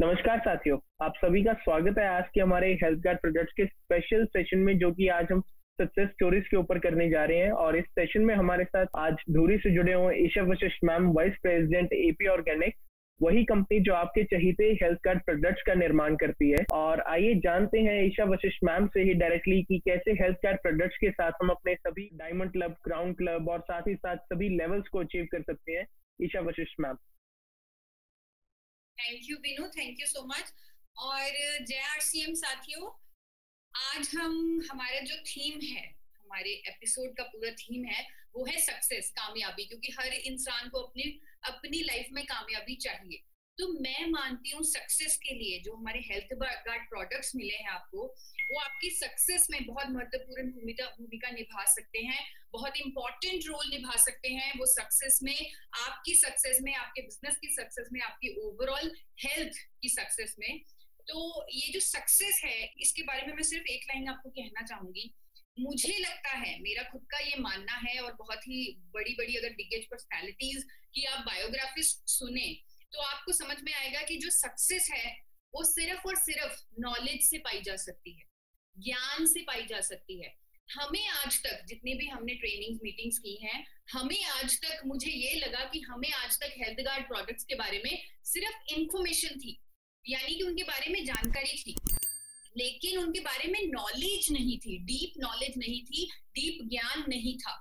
नमस्कार साथियों, आप सभी का स्वागत है आज के हमारे हेल्थ गार्ड प्रोडक्ट्स के स्पेशल सेशन में, जो कि आज हम सक्सेस स्टोरीज के ऊपर करने जा रहे हैं। और इस सेशन में हमारे साथ आज धुरी से जुड़े हुए Isha Vashisht ma'am, vice president AP organic, वही कंपनी जो आपके चहीते हेल्थ गार्ड प्रोडक्ट्स का निर्माण करती है। और आइए जानते हैं ईशा वशिष्ठ मैम से ही डायरेक्टली कि कैसे हेल्थ गार्ड प्रोडक्ट्स के साथ हम अपने सभी डायमंड क्लब, क्राउन क्लब और साथ ही साथ सभी लेवल्स को अचीव कर सकते हैं। Isha Vashisht ma'am. Thank you Vinu, thank you so much. और जय आरसीएम साथियों, आज हमारा जो थीम है, हमारे एपिसोड का पूरा थीम है वो है सक्सेस, कामयाबी। क्योंकि हर इंसान को अपनी लाइफ में कामयाबी चाहिए। तो मैं मानती हूँ सक्सेस के लिए जो हमारे हेल्थ गार्ड प्रोडक्ट्स मिले हैं आपको, वो आपकी सक्सेस में बहुत महत्वपूर्ण भूमिका निभा सकते हैं, बहुत इंपॉर्टेंट रोल निभा सकते हैं। वो सक्सेस में, आपकी सक्सेस में, आपके बिजनेस की सक्सेस में, आपकी ओवरऑल हेल्थ की सक्सेस में। तो ये जो सक्सेस है, इसके बारे में मैं सिर्फ एक लाइन आपको कहना चाहूंगी। मुझे लगता है, मेरा खुद का ये मानना है, और बहुत ही बड़ी बड़ी अगर दिग्गज पर्सनैलिटीज की आप बायोग्राफी सुने तो आपको समझ में आएगा कि जो सक्सेस है वो सिर्फ और सिर्फ नॉलेज से पाई जा सकती है, ज्ञान से पाई जा सकती है। हमें आज तक जितनी भी हमने ट्रेनिंग मीटिंग्स की हैं, हमें आज तक, मुझे ये लगा कि हमें आज तक हेल्थ गार्ड प्रोडक्ट्स के बारे में सिर्फ इंफॉर्मेशन थी, यानी कि उनके बारे में जानकारी थी, लेकिन उनके बारे में नॉलेज नहीं थी, डीप नॉलेज नहीं थी, डीप ज्ञान नहीं था।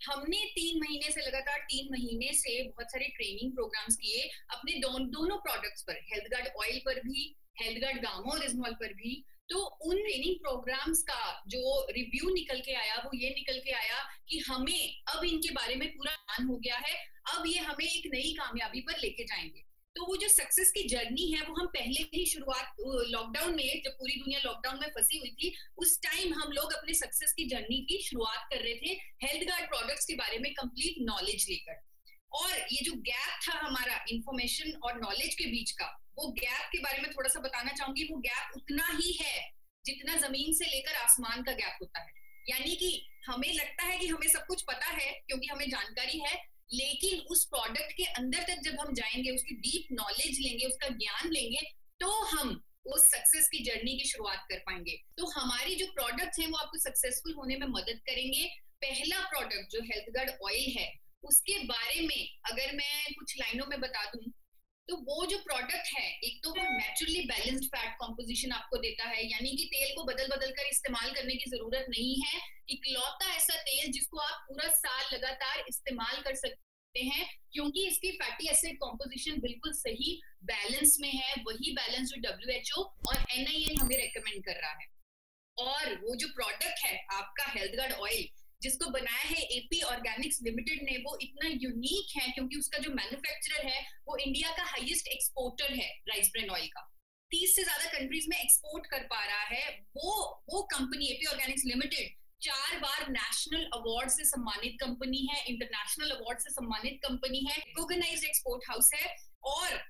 हमने 3 महीने से, लगातार 3 महीने से बहुत सारे ट्रेनिंग प्रोग्राम्स किए अपने दोनों प्रोडक्ट्स पर, हेल्थ गार्ड ऑयल पर भी, हेल्थ गार्ड गामो ओरिजिनल पर भी। तो उन ट्रेनिंग प्रोग्राम्स का जो रिव्यू निकल के आया, वो ये निकल के आया कि हमें अब इनके बारे में पूरा ज्ञान हो गया है, अब ये हमें एक नई कामयाबी पर लेके जाएंगे। तो वो जो सक्सेस की जर्नी है, वो हम पहले ही शुरुआत लॉकडाउन में, जब पूरी दुनिया लॉकडाउन में फंसी हुई थी, उस टाइम हम लोग अपने सक्सेस की जर्नी की शुरुआत कर रहे थे हेल्थ गार्ड प्रोडक्ट्स के बारे में कंप्लीट नॉलेज लेकर। और ये जो गैप था हमारा इंफॉर्मेशन और नॉलेज के बीच का, वो गैप के बारे में थोड़ा सा बताना चाहूंगी। वो गैप उतना ही है जितना जमीन से लेकर आसमान का गैप होता है। यानी कि हमें लगता है कि हमें सब कुछ पता है क्योंकि हमें जानकारी है, लेकिन उस प्रोडक्ट के अंदर तक जब हम जाएंगे, उसकी डीप नॉलेज लेंगे, उसका ज्ञान लेंगे, तो हम उस सक्सेस की जर्नी की शुरुआत कर पाएंगे। तो हमारी जो प्रोडक्ट्स हैं वो आपको सक्सेसफुल होने में मदद करेंगे। पहला प्रोडक्ट जो हेल्थ गार्ड ऑयल है, उसके बारे में अगर मैं कुछ लाइनों में बता दूं, तो वो जो प्रोडक्ट है, एक तो वो नेचुरली बैलेंस्ड फैट कॉम्पोजिशन आपको देता है, यानी कि तेल को बदल बदल कर इस्तेमाल करने की जरूरत नहीं है। इकलौता ऐसा तेल जिसको आप पूरा साल लगातार इस्तेमाल कर सकते हैं, क्योंकि इसकी फैटी एसिड कॉम्पोजिशन बिल्कुल सही बैलेंस में है, वही बैलेंस जो WHO और NIN हमें रेकमेंड कर रहा है। और वो जो प्रोडक्ट है आपका हेल्थ गार्ड ऑयल, जिसको बनाया है एपी ऑर्गेनिक्स लिमिटेड ने, वो इतना यूनिक है क्योंकि उसका जो मैन्युफैक्चरर है वो इंडिया का हाईएस्ट एक्सपोर्टर है राइस ब्रान ऑयल का। 30 से ज्यादा कंट्रीज में एक्सपोर्ट कर पा रहा है। वो कंपनी एपी ऑर्गेनिक्स लिमिटेड 4 बार नेशनल अवार्ड से सम्मानित कंपनी है, इंटरनेशनल अवार्ड से सम्मानित कंपनी है, रिकॉग्नाइज्ड एक्सपोर्ट हाउस है, और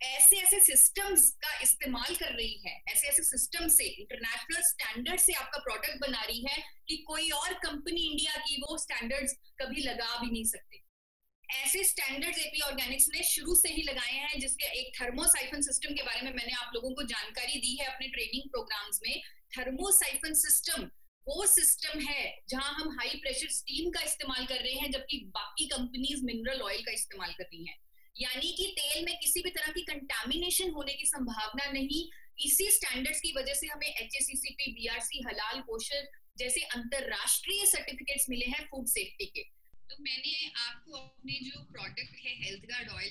ऐसे ऐसे सिस्टम्स का इस्तेमाल कर रही है, ऐसे ऐसे सिस्टम से, इंटरनेशनल स्टैंडर्ड से आपका प्रोडक्ट बना रही है कि कोई और कंपनी इंडिया की वो स्टैंडर्ड्स कभी लगा भी नहीं सकते। ऐसे स्टैंडर्ड्स एपी ऑर्गेनिक्स ने शुरू से ही लगाए हैं, जिसके एक थर्मोसाइफन सिस्टम के बारे में मैंने आप लोगों को जानकारी दी है अपने ट्रेनिंग प्रोग्राम्स में। थर्मोसाइफन सिस्टम वो सिस्टम है जहां हम हाई प्रेशर स्टीम का इस्तेमाल कर रहे हैं, जबकि बाकी कंपनीज मिनरल ऑयल का इस्तेमाल कर रही हैं। यानी कि तेल में किसी भी तरह की कंटामिनेशन होने की संभावना नहीं। इसी स्टैंडर्ड्स की वजह से हमें HACCP, BRC, हलाल कोशर जैसे अंतरराष्ट्रीय सर्टिफिकेट्स मिले हैं फूड सेफ्टी के। तो मैंने आपको अपने जो प्रोडक्ट है हेल्थ गार्ड ऑयल,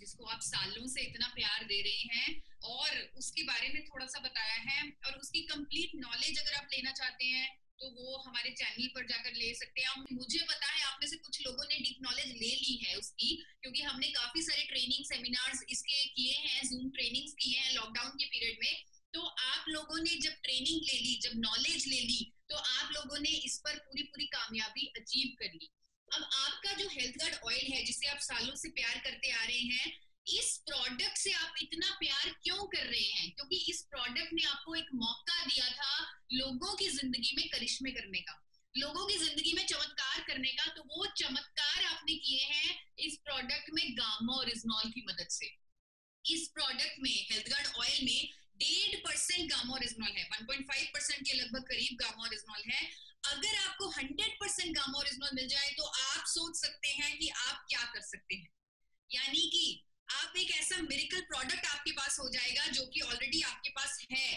जिसको आप सालों से इतना प्यार दे रहे हैं, और उसके बारे में थोड़ा सा बताया है। और उसकी कंप्लीट नॉलेज अगर आप लेना चाहते हैं तो वो हमारे चैनल पर जाकर ले सकते हैं। मुझे पता है आप में से कुछ लोगों ने डीप नॉलेज ले ली है उसकी, क्योंकि हमने काफी सारे ट्रेनिंग सेमिनार्स इसके किए हैं, जूम ट्रेनिंग्स किए हैं लॉकडाउन के पीरियड में। तो आप लोगों ने जब ट्रेनिंग ले ली, जब नॉलेज ले ली, तो आप लोगों ने इस पर पूरी कामयाबी अचीव कर ली। अब आपका जो हेल्थ गार्ड ऑयल है, जिसे आप सालों से प्यार करते आ रहे हैं, इस प्रोडक्ट से आप इतना प्यार क्यों कर रहे हैं? क्योंकि इस प्रोडक्ट ने आपको एक मौका दिया था लोगों की जिंदगी में करिश्मे करने का, लोगों की जिंदगी में चमत्कार करने का। तो वो चमत्कार आपने किए हैं इस प्रोडक्ट में गामा ओरिजिनॉल की मदद से। इस प्रोडक्ट प्रोडक्ट में, हेल्थ गार्ड ऑयल में 1.5% गामा ओरिजिनॉल है, 1.5% के लगभग करीब गामा ओरिजिनॉल है। अगर आपको 100% गामा ओरिजिनॉल मिल जाए तो आप सोच सकते हैं कि आप क्या कर सकते हैं। यानी कि आप एक ऐसा मिरेकल प्रोडक्ट आपके पास हो जाएगा जो कि ऑलरेडी आपके पास है।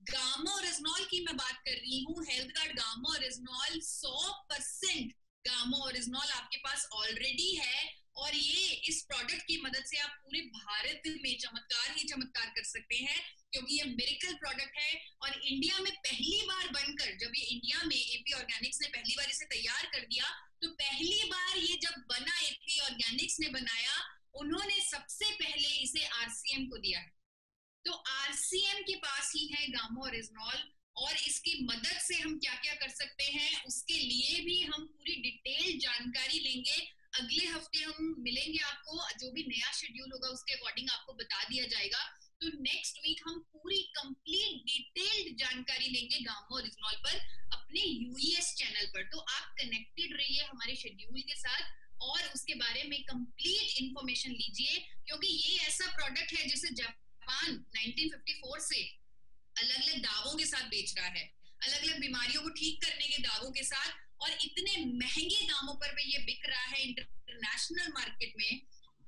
गामा ओरिजिनॉल की मैं बात कर रही हूँ, health guard gamma oryzanol 100% gamma oryzanol आपके पास ऑलरेडी है, और ये इस प्रोडक्ट की मदद से आप पूरे भारत में चमत्कार ही चमत्कार कर सकते हैं, क्योंकि ये मिरेकल प्रोडक्ट है। और इंडिया में पहली बार बनकर, जब ये इंडिया में एपी ऑर्गेनिक्स ने पहली बार इसे तैयार कर दिया, तो पहली बार ये जब बना, एपी ऑर्गेनिक्स ने बनाया, उन्होंने सबसे पहले इसे आरसीएम को दिया है। तो आरसीएम के पास ही है गामा ओरिजिनॉल, और इसकी मदद से हम क्या क्या कर सकते हैं उसके लिए भी हम पूरी डिटेल जानकारी लेंगे। अगले हफ्ते हम मिलेंगे आपको, जो भी नया शेड्यूल होगा उसके अकॉर्डिंग आपको बता दिया जाएगा। तो नेक्स्ट वीक हम पूरी कंप्लीट डिटेल्ड जानकारी लेंगे गामा ओरिजिनॉल पर अपने यूएस चैनल पर। तो आप कनेक्टेड रहिए हमारे शेड्यूल के साथ और उसके बारे में कंप्लीट इंफॉर्मेशन लीजिए, क्योंकि ये ऐसा प्रोडक्ट है जिसे जापान 1954 से अलग अलग दावों के साथ बेच रहा है, अलग अलग बीमारियों को ठीक करने के दावों के साथ, और इतने महंगे दामों पर भी ये बिक रहा है इंटरनेशनल मार्केट में,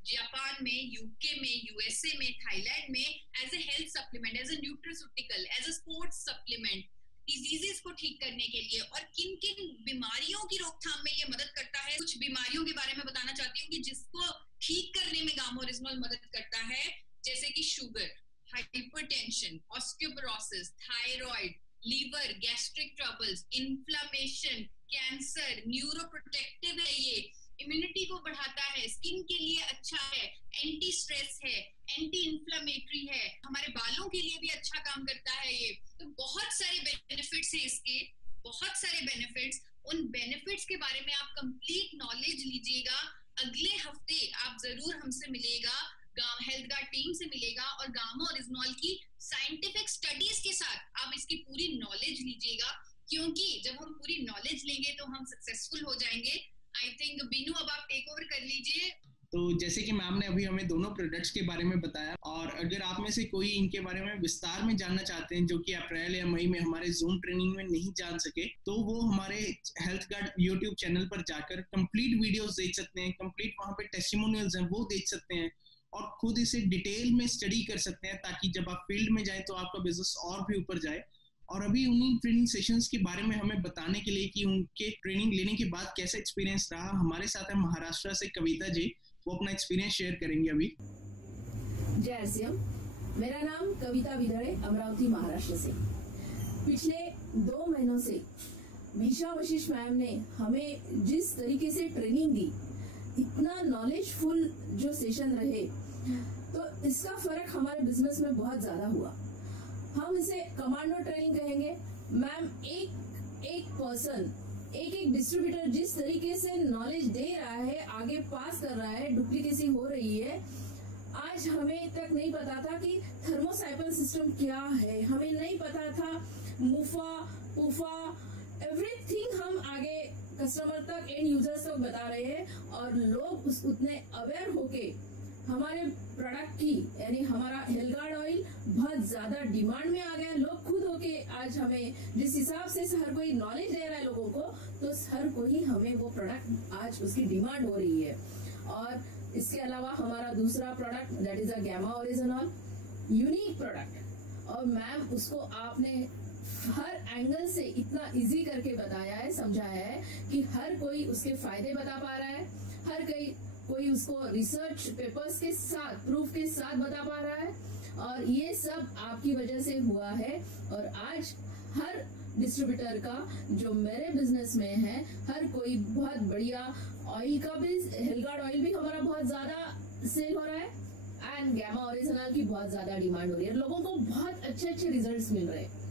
जापान में, यूके में, यूएसए में, थाईलैंड में, as a health supplement, as a nutraceutical, as a sports supplement, diseases को ठीक करने के लिए। और किन किन बीमारियों की रोकथाम में ये मदद करता है, कुछ बीमारियों के बारे में बताना चाहती हूँ कि जिसको ठीक करने में गामा ओरिजिनॉल मदद करता है, जैसे कि sugar, hypertension, osteoporosis, thyroid, liver, gastric troubles, inflammation, cancer, neuroprotective है, ये इम्यूनिटी को बढ़ाता है, स्किन के लिए अच्छा है, एंटी स्ट्रेस है, एंटी इन्फ्लेमेटरी है, हमारे बालों के लिए भी अच्छा काम करता है ये। तो बहुत सारे बेनिफिट्स हैं इसके, बहुत सारे बेनिफिट्स। उन बेनिफिट्स के बारे में आप कंप्लीट नॉलेज लीजिएगा। अगले हफ्ते आप जरूर हमसे मिलेगा, हेल्थ गार्ड टीम से मिलेगा, और गामा ओरिजिनॉल की साइंटिफिक स्टडीज के साथ आप इसकी पूरी नॉलेज लीजिएगा, क्योंकि जब हम पूरी नॉलेज लेंगे तो हम सक्सेसफुल हो जाएंगे। आई थिंक बीनू अब आप टेक ओवर कर लीजिए। तो जैसे कि मैम ने अभी हमें दोनों प्रोडक्ट्स के बारे में बताया, और अगर आप में से कोई इनके बारे में विस्तार में जानना चाहते हैं, जो कि अप्रैल या मई में हमारे जूम ट्रेनिंग में नहीं जान सके, तो वो हमारे हेल्थ गार्ड यूट्यूब चैनल पर जाकर कंप्लीट वीडियोस देख सकते हैं, कंप्लीट वहाँ पे टेस्टिमोनियल्स हैं वो देख सकते हैं, और खुद इसे डिटेल में स्टडी कर सकते हैं, ताकि जब आप फील्ड में जाए तो आपका बिजनेस और भी ऊपर जाए। और अभी उन्हीं ट्रेनिंग सेशंस के बारे में हमें बताने के लिए कि उनके ट्रेनिंग लेने के बाद कैसा एक्सपीरियंस रहा, हमारे साथ है महाराष्ट्र से कविता जी, वो अपना एक्सपीरियंस शेयर करेंगे अभी। जय आरसीएम, मेरा नाम कविता विदड़े, अमरावती महाराष्ट्र से। पिछले 2 महीनों से मीशा वशिष्ठ मैम ने हमें जिस तरीके से ट्रेनिंग दी, इतना नॉलेजफुल जो सेशन रहे, तो इसका फर्क हमारे बिजनेस में बहुत ज्यादा हुआ। हम इसे कमांडो ट्रेनिंग कहेंगे। मैम एक पर्सन, एक डिस्ट्रीब्यूटर जिस तरीके से नॉलेज दे रहा है, आगे पास कर रहा है, डुप्लीकेसी हो रही है। आज हमें तक नहीं पता था कि थर्मोसाइकल सिस्टम क्या है, हमें नहीं पता था मुफा पुफा एवरीथिंग हम आगे कस्टमर तक, एंड यूजर्स तक बता रहे हैं, और लोग उतने अवेयर होके हमारे प्रोडक्ट की, यानी हमारा हेल्थ गार्ड ऑयल बहुत ज्यादा डिमांड में आ गया। लोग खुद होके आज हमें, जिस हिसाब से हर कोई नॉलेज दे रहा है लोगों को, तो हर कोई हमें वो प्रोडक्ट आज उसकी डिमांड हो रही है। और इसके अलावा हमारा दूसरा product that is a gamma oryzanol, unique product, और मैम उसको आपने हर एंगल से इतना इजी करके बताया है, समझाया है कि हर कोई उसके फायदे बता पा रहा है, हर कोई उसको रिसर्च पेपर्स के साथ, प्रूफ के साथ बता पा रहा है, और ये सब आपकी वजह से हुआ है। और आज हर डिस्ट्रीब्यूटर का जो मेरे बिजनेस में है, हर कोई बहुत बढ़िया ऑयल का भी, हेल्थ गार्ड ऑयल भी हमारा बहुत ज्यादा सेल हो रहा है, एंड गामा ओरिजिनल की बहुत ज्यादा डिमांड हो रही है, लोगों को बहुत अच्छे रिजल्ट्स मिल रहे हैं।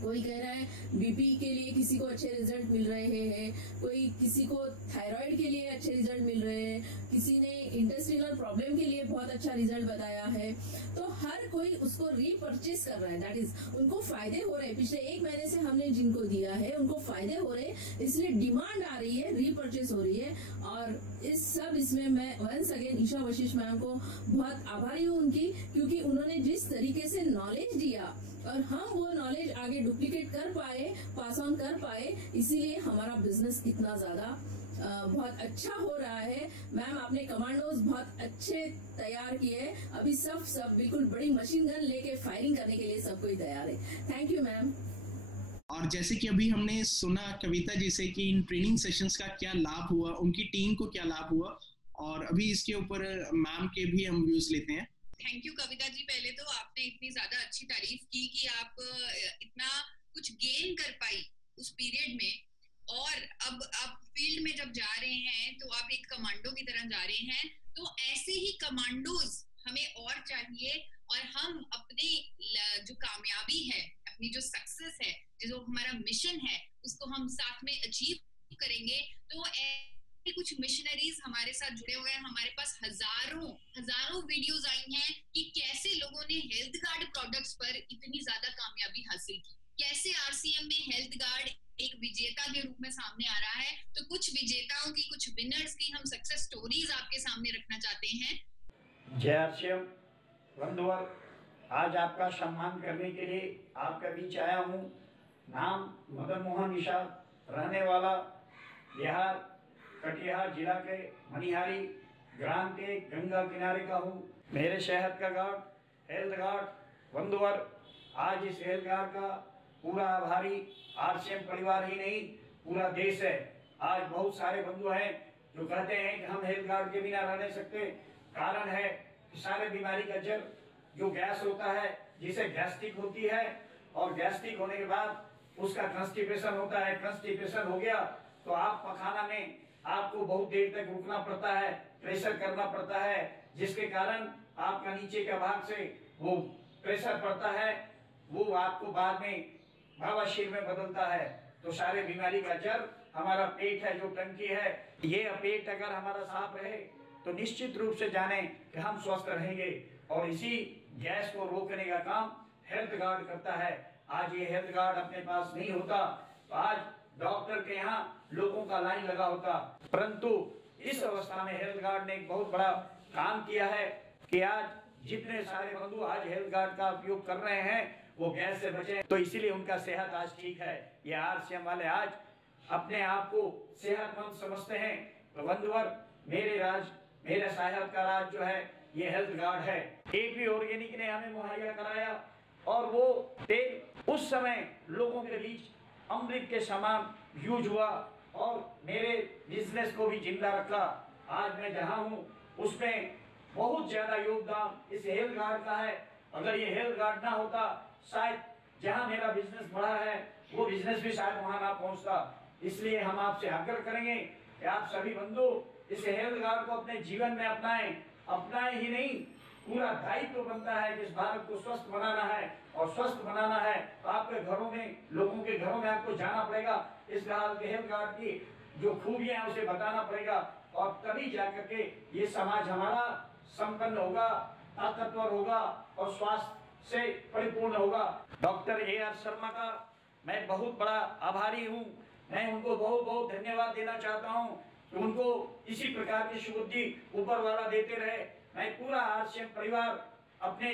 कोई कह रहा है बीपी के लिए किसी को अच्छे रिजल्ट मिल रहे हैं, कोई किसी को थायराइड के लिए अच्छे रिजल्ट मिल रहे हैं, किसी ने इंटेस्टिनल प्रॉब्लम के लिए बहुत अच्छा रिजल्ट बताया है। तो हर कोई उसको रीपर्चेस कर रहा है, दैट इज उनको फायदे हो रहे हैं। पिछले 1 महीने से हमने जिनको दिया है उनको फायदे हो रहे हैं, इसलिए डिमांड आ रही है, रीपर्चेस हो रही है। और इसमें मैं once again Isha Vashisht ma'am को बहुत आभारी हूँ उनकी, क्योंकि उन्होंने जिस तरीके से नॉलेज दिया और हम वो नॉलेज आगे डुप्लीकेट कर पाए, पास ऑन कर पाए, इसीलिए हमारा बिजनेस इतना ज्यादा बहुत अच्छा हो रहा है। मैम आपने कमांडोज बहुत अच्छे तैयार किए, अभी सब बिल्कुल बड़ी मशीन गन लेके फायरिंग करने के लिए सब कोई तैयार है। Thank you ma'am. और जैसे कि अभी हमने सुना कविता जी से कि इन ट्रेनिंग सेशंस का क्या लाभ हुआ, उनकी टीम को क्या लाभ हुआ, और अभी इसके ऊपर मैम के भी हम व्यूज लेते हैं। थैंक यू कविता जी, पहले तो आपने इतनी ज्यादा अच्छी तारीफ की कि आप इतना कुछ गेन कर पाई उस पीरियड में, और अब आप फील्ड में जब जा रहे हैं तो आप एक कमांडो की तरह जा रहे हैं। तो ऐसे ही कमांडोज हमें और चाहिए, और हम अपने जो कामयाबी है, अपनी जो सक्सेस है, जो हमारा मिशन है, उसको हम साथ में अचीव करेंगे। तो कुछ मिशनरीज हमारे साथ जुड़े हुए हैं। हमारे पास हजारों वीडियोस आई हैं कि कैसे लोगों ने हेल्थ गार्ड प्रोडक्ट्स पर इतनी ज्यादा कामयाबी हासिल की, कैसे आरसीएम में हेल्थ गार्ड एक विजेता के रूप में सामने आ रहा है। तो कुछ विजेताओं की, कुछ विनर्स की हम सक्सेस स्टोरीज आपके सामने रखना चाहते हैं। जय आरसीएम बंधुवर, आज आपका सम्मान करने के लिए आपके बीच आया हूँ। नाम मदन मोहन निषाद, रहने वाला बिहार कटिहार जिला के मनिहारी ग्राम के गंगा किनारे का हूँ। मेरे शहद का गार्ड हेल्थ गार्ड बंधुवर, आज इस हेल्थ गार्ड का पूरा आभारी आरसीएम परिवार ही नहीं, पूरा देश है। आज बहुत सारे बंधु हैं जो कहते हैं कि हम हेल्थ गार्ड के बिना रह नहीं सकते। कारण है कि सारे बीमारी का जड़ जो गैस होता है, जिसे गैस्ट्रिक होती है, और गैस्ट्रिक होने के बाद उसका कंस्टिपेशन होता है। कंस्टिपेशन हो गया तो आप पखाना में आपको बहुत देर तक रुकना पड़ता है, प्रेशर करना पड़ता है, जिसके कारण आपका नीचे का भाग से वो प्रेशर पड़ता है, वो आपको बाद में बवासीर में बदलता है। तो सारे बीमारी का जड़ हमारा पेट है, जो टंकी है। ये पेट अगर हमारा साफ रहे तो निश्चित रूप से जाने कि हम स्वस्थ रहेंगे, और इसी गैस को रोकने का काम हेल्थ गार्ड करता है। आज ये हेल्थ गार्ड अपने पास नहीं होता तो आज डॉक्टर के यहाँ लोगों का लाइन लगा होता, परंतु इस अवस्था में हेल्थ गार्ड ने एक बहुत बड़ा काम किया है कि आज जितने सारे बंधु आज हेल्थ गार्ड का उपयोग कर रहे हैं वो गैस से बचे, तो इसीलिए उनका सेहत आज ठीक है। ये आरसीएम वाले आज अपने आप को सेहतमंद समझते हैं। तो बंधुवर, मेरे साहब का राज जो है ये हेल्थ गार्ड है। एपी ऑर्गेनिक ने हमें मुहैया कराया, और वो तेल उस समय लोगों के बीच अमृत के समान यूज हुआ और मेरे बिजनेस को भी जिंदा रखा। आज मैं जहां हूं उसमें बहुत ज्यादा योगदान इस हेल्थ गार्ड का है। अगर ये हेल्थ गार्ड ना होता, शायद जहां मेरा बिजनेस बढ़ा है वो बिजनेस भी शायद वहां ना पहुंचता। इसलिए हम आपसे आग्रह करेंगे कि आप सभी बंधु इस हेल्थ गार्ड को अपने जीवन में अपनाएं ही नहीं, पूरा दायित्व बनता है कि इस भारत को स्वस्थ बनाना है, और स्वस्थ बनाना है तो आपके घरों में, लोगों के घरों में आपको जाना पड़ेगा। इस हेल्थ गार्ड की जो खूबियां हैं उसे बताना पड़ेगा, और तभी जाकर के ये समाज हमारा संपन्न होगा, ताकतवर होगा और स्वास्थ्य से परिपूर्ण होगा। डॉक्टर AR शर्मा का मैं बहुत बड़ा आभारी हूँ। मैं उनको बहुत बहुत धन्यवाद देना चाहता हूँ कि उनको इसी प्रकार की सुबुद्धि ऊपर वाला देते रहे। मैं पूरा आरसीएम परिवार अपने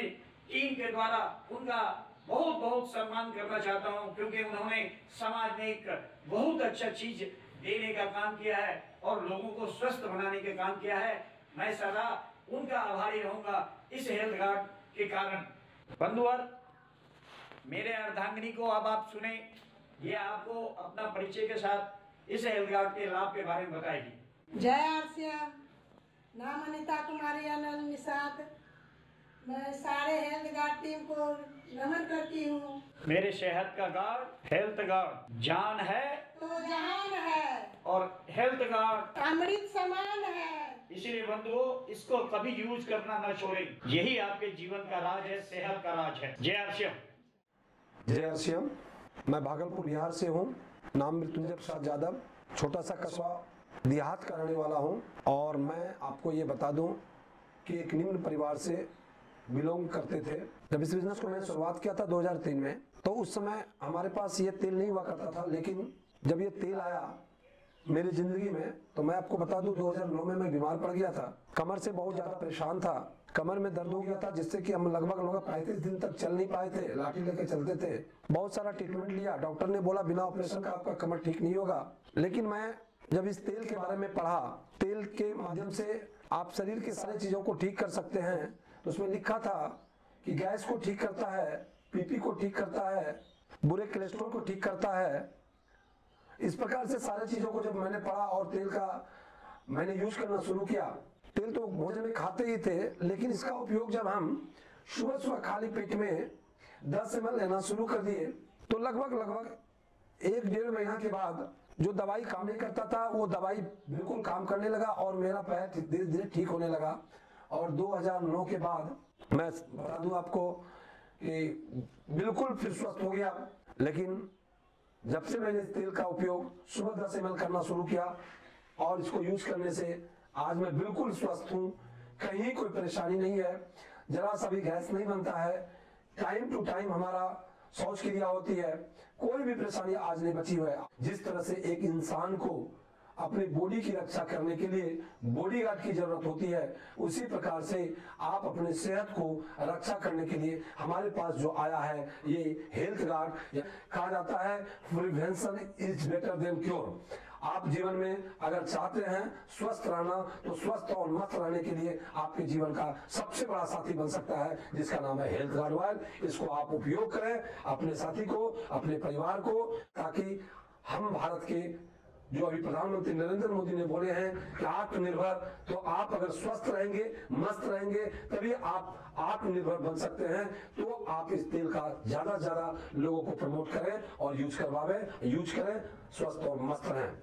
टीम के द्वारा उनका बहुत बहुत सम्मान करना चाहता हूं, क्योंकि उन्होंने समाज में एक बहुत अच्छा चीज देने का काम किया है और लोगों को स्वस्थ बनाने का काम किया है। मैं सदा उनका आभारी रहूंगा इस हेल्थ गार्ड के कारण। बंधुवर, मेरे अर्धांगिनी को अब आप सुने, ये आपको अपना परिचय के साथ इस हेल्थ गार्ड के लाभ के बारे में बताएगी। जय आरसीएम, नाम अनिता कुमारी अनल निषाद। मैं सारे हेल्थ गार्ड टीम को नमन करती हूँ। मेरे शहद का गार्ड हेल्थ गार्ड जान है तो जहान है, और हेल्थ गार्ड अमृत समान है। इसलिए बंधुओं, इसको कभी यूज करना ना छोड़ें। यही आपके जीवन का राज है, सेहत का राज है। जय आरसीएम। जय आरसीएम। मैं भागलपुर बिहार से हूँ। नाम मृत्युंजय प्रसाद यादव, छोटा सा कस्बा देहात का रहने वाला हूँ। और मैं आपको ये बता दूँ कि एक निम्न परिवार से बिलोंग करते थे। जब इस बिजनेस को मैंने शुरुआत किया था 2003 में, तो उस समय हमारे पास ये तेल नहीं हुआ करता था। लेकिन जब ये तेल आया मेरी जिंदगी में, तो मैं आपको बता दूं 2009 में मैं बीमार पड़ गया था। कमर से बहुत ज्यादा परेशान था, कमर में दर्द हो गया था, जिससे कि हम लगभग 35 दिन तक चल नहीं पाए थे, लाठी लेके चलते थे। बहुत सारा ट्रीटमेंट लिया, डॉक्टर ने बोला बिना ऑपरेशन का आपका कमर ठीक नहीं होगा। लेकिन मैं जब इस तेल के बारे में पढ़ा, तेल के माध्यम से आप शरीर की सारी चीजों को ठीक कर सकते हैं, तो उसमें लिखा था कि गैस को ठीक करता है, पीपी को ठीक करता है, बुरे कोलेस्ट्रॉल को ठीक करता है। इस प्रकार से सारी चीजों को जब मैंने पढ़ा और तेल का मैंने यूज करना शुरू किया। तेल तो भोजन में खाते ही थे, लेकिन इसका उपयोग जब हम सुबह सुबह खाली पेट में 10 ml लेना शुरू कर दिए, तो लगभग 1-1.5 महीना के बाद जो दवाई काम नहीं करता था, वो दवाई बिल्कुल काम करने लगा और मेरा पैर धीरे धीरे ठीक होने लगा। और 2009 के बाद मैं बता दूं आपको कि बिल्कुल फिर स्वस्थ हो गया। लेकिन जब से मैंने इस तेल का उपयोग सुबह 10 ml करना शुरू किया और इसको यूज करने से आज मैं बिल्कुल स्वस्थ हूँ, कहीं कोई परेशानी नहीं है, जरा सा भी गैस नहीं बनता है, टाइम टू टाइम हमारा शौच क्रिया होती है, कोई भी परेशानी आज नहीं बची हुई है। जिस तरह से एक इंसान को अपनी बॉडी की रक्षा करने के लिए बॉडीगार्ड की जरूरत होती है, उसी प्रकार से आप अपने सेहत को रक्षा करने के लिए हमारे पास जो आया है ये हेल्थ गार्ड। कहा जाता है prevention is better than cure. आप जीवन में अगर चाहते हैं स्वस्थ रहना, तो स्वस्थ और मस्त रहने के लिए आपके जीवन का सबसे बड़ा साथी बन सकता है, जिसका नाम है हेल्थ गार्ड ऑयल। इसको आप उपयोग करें अपने साथी को, अपने परिवार को, ताकि हम भारत के जो अभी प्रधानमंत्री नरेंद्र मोदी ने बोले हैं कि आत्मनिर्भर, तो आप अगर स्वस्थ रहेंगे, मस्त रहेंगे, तभी आप आत्मनिर्भर बन सकते हैं। तो आप इस तेल का ज्यादा से ज्यादा लोगों को प्रमोट करें और यूज करवावें, यूज करें, स्वस्थ और मस्त रहें।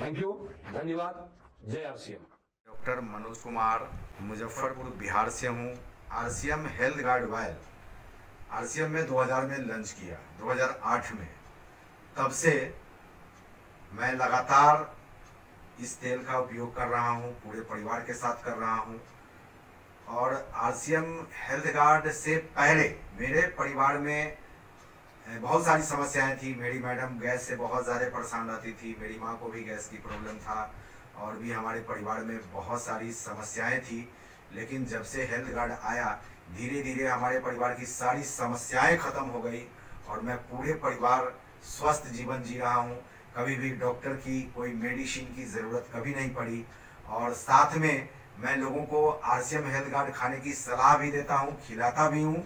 थैंक यू, धन्यवाद। जय आरसीएम। डॉक्टर मनोज कुमार, मुजफ्फरपुर बिहार से हूँ। RCM health guard oil RCM में 2000 में लॉन्च किया, 2008 में। तब से मैं लगातार इस तेल का उपयोग कर रहा हूँ, पूरे परिवार के साथ कर रहा हूँ। और आरसीएम हेल्थ गार्ड से पहले मेरे परिवार में बहुत सारी समस्याएं थी। मेरी मैडम गैस से बहुत ज़्यादा परेशान रहती थी, मेरी माँ को भी गैस की प्रॉब्लम था, और भी हमारे परिवार में बहुत सारी समस्याएं थी। लेकिन जब से हेल्थ गार्ड आया, धीरे धीरे हमारे परिवार की सारी समस्याएं खत्म हो गई और मैं पूरे परिवार स्वस्थ जीवन जी रहा हूँ। कभी भी डॉक्टर की कोई मेडिसिन की ज़रूरत कभी नहीं पड़ी। और साथ में मैं लोगों को आरसीएम हेल्थ गार्ड खाने की सलाह भी देता हूँ, खिलाता भी हूँ,